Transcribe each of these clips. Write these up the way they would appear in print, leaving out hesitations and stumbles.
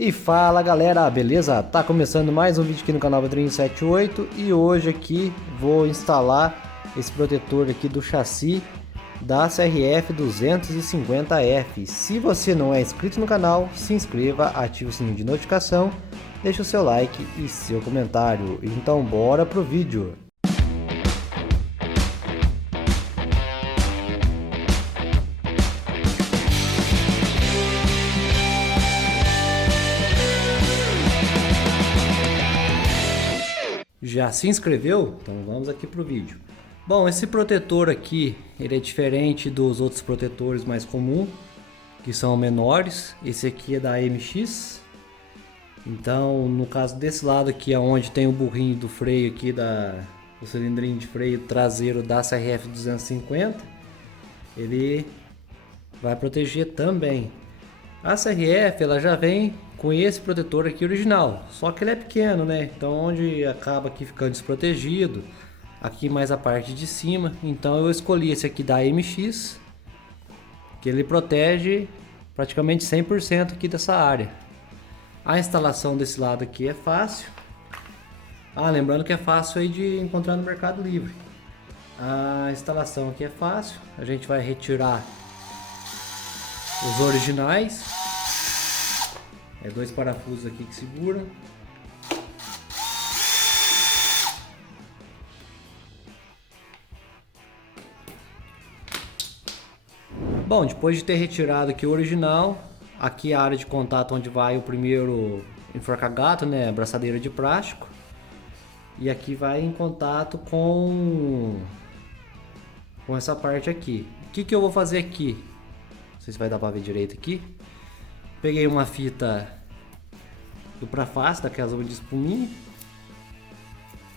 E fala galera, beleza? Tá começando mais um vídeo aqui no canal Pedrinho78 e hoje aqui vou instalar esse protetor aqui do chassi da CRF 250F. Se você não é inscrito no canal, se inscreva, ative o sininho de notificação, deixa o seu like e seu comentário. Então bora pro vídeo. Já se inscreveu? Então vamos aqui pro vídeo. Bom, esse protetor aqui, ele é diferente dos outros protetores mais comuns, que são menores. Esse aqui é da MX. Então, no caso desse lado aqui, onde tem o burrinho do freio aqui, o cilindrinho de freio traseiro da CRF 250, ele vai proteger também. A CRF, ela já vem com esse protetor aqui original, só que ele é pequeno, né? Então onde acaba aqui ficando desprotegido, aqui mais a parte de cima. Então eu escolhi esse aqui da MX, que ele protege praticamente 100% aqui dessa área. A instalação desse lado aqui é fácil. Lembrando que é fácil aí de encontrar no Mercado Livre. A instalação aqui é fácil. A gente vai retirar os originais. É dois parafusos aqui que seguram. Bom, depois de ter retirado aqui o original, aqui é a área de contato onde vai o primeiro enforca-gato, né, braçadeira de plástico. E aqui vai em contato com essa parte aqui. O que eu vou fazer aqui? Não sei se vai dar para ver direito aqui. Peguei uma fita dupla face, daquelas de espuminha.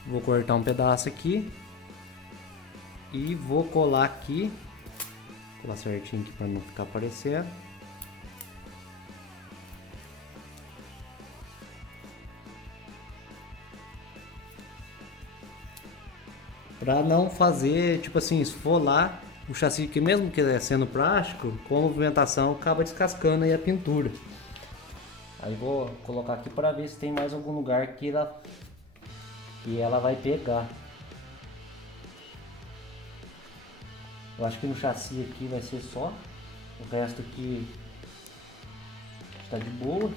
Vou cortar um pedaço aqui. E vou colar aqui. Colar certinho aqui para não ficar aparecendo. Para não fazer, tipo assim, esfolar o chassi, que mesmo que sendo plástico, com a movimentação acaba descascando aí a pintura. Aí vou colocar aqui para ver se tem mais algum lugar que ela vai pegar. Eu acho que no chassi aqui vai ser só. O resto aqui está de boa.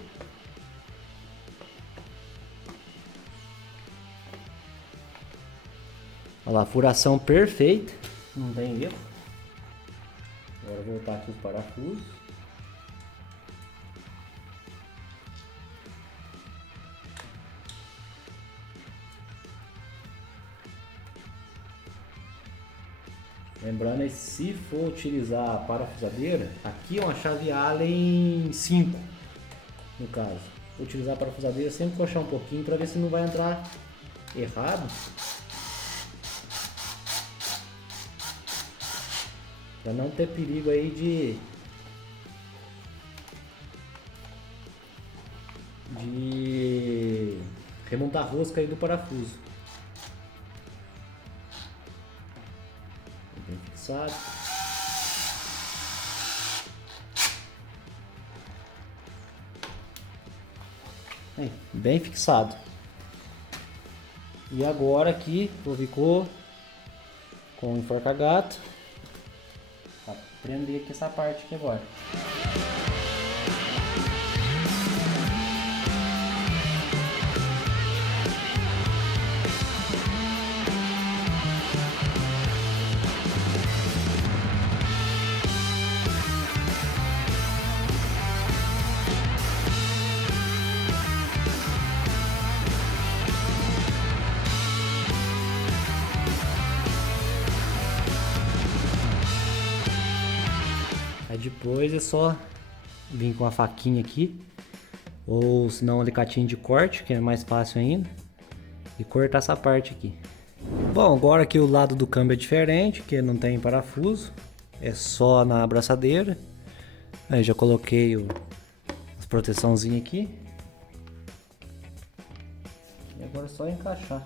Olha lá, furação perfeita, não tem erro. Agora vou voltar aqui os parafusos. Lembrando, se for utilizar a parafusadeira, aqui é uma chave Allen 5, no caso. Vou utilizar a parafusadeira, sempre coxar um pouquinho para ver se não vai entrar errado. Para não ter perigo aí de remontar a rosca aí do parafuso. Bem fixado. Bem fixado. E agora aqui ficou com o enforca-gato. Vou prender aqui essa parte aqui agora. Aí depois é só vir com a faquinha aqui, ou se não um alicatinho de corte, que é mais fácil ainda, e cortar essa parte aqui. Bom, agora aqui o lado do câmbio é diferente, que não tem parafuso, é só na abraçadeira. Aí já coloquei as proteçãozinhas aqui. E agora é só encaixar.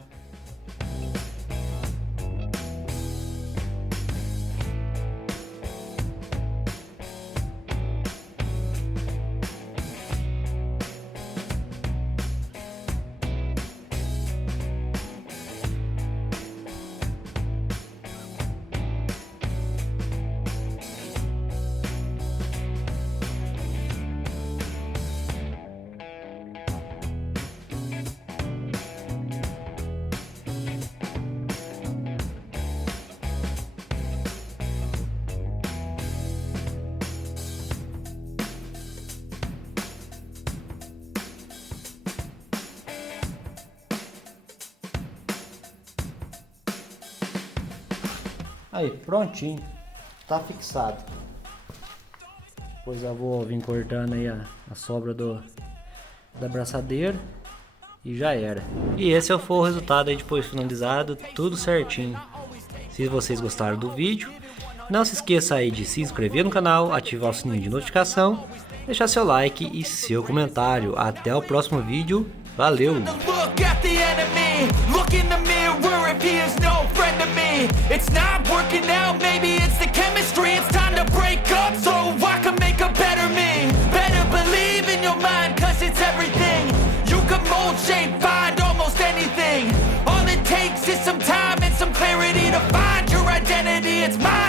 Aí, prontinho. Tá fixado. Depois eu vou vir cortando aí a sobra da abraçadeira. E já era. E esse foi o resultado aí depois finalizado, tudo certinho. Se vocês gostaram do vídeo, não se esqueça aí de se inscrever no canal, ativar o sininho de notificação, deixar seu like e seu comentário. Até o próximo vídeo. Valeu! Shape, find almost anything. All it takes is some time and some clarity to find your identity. It's mine.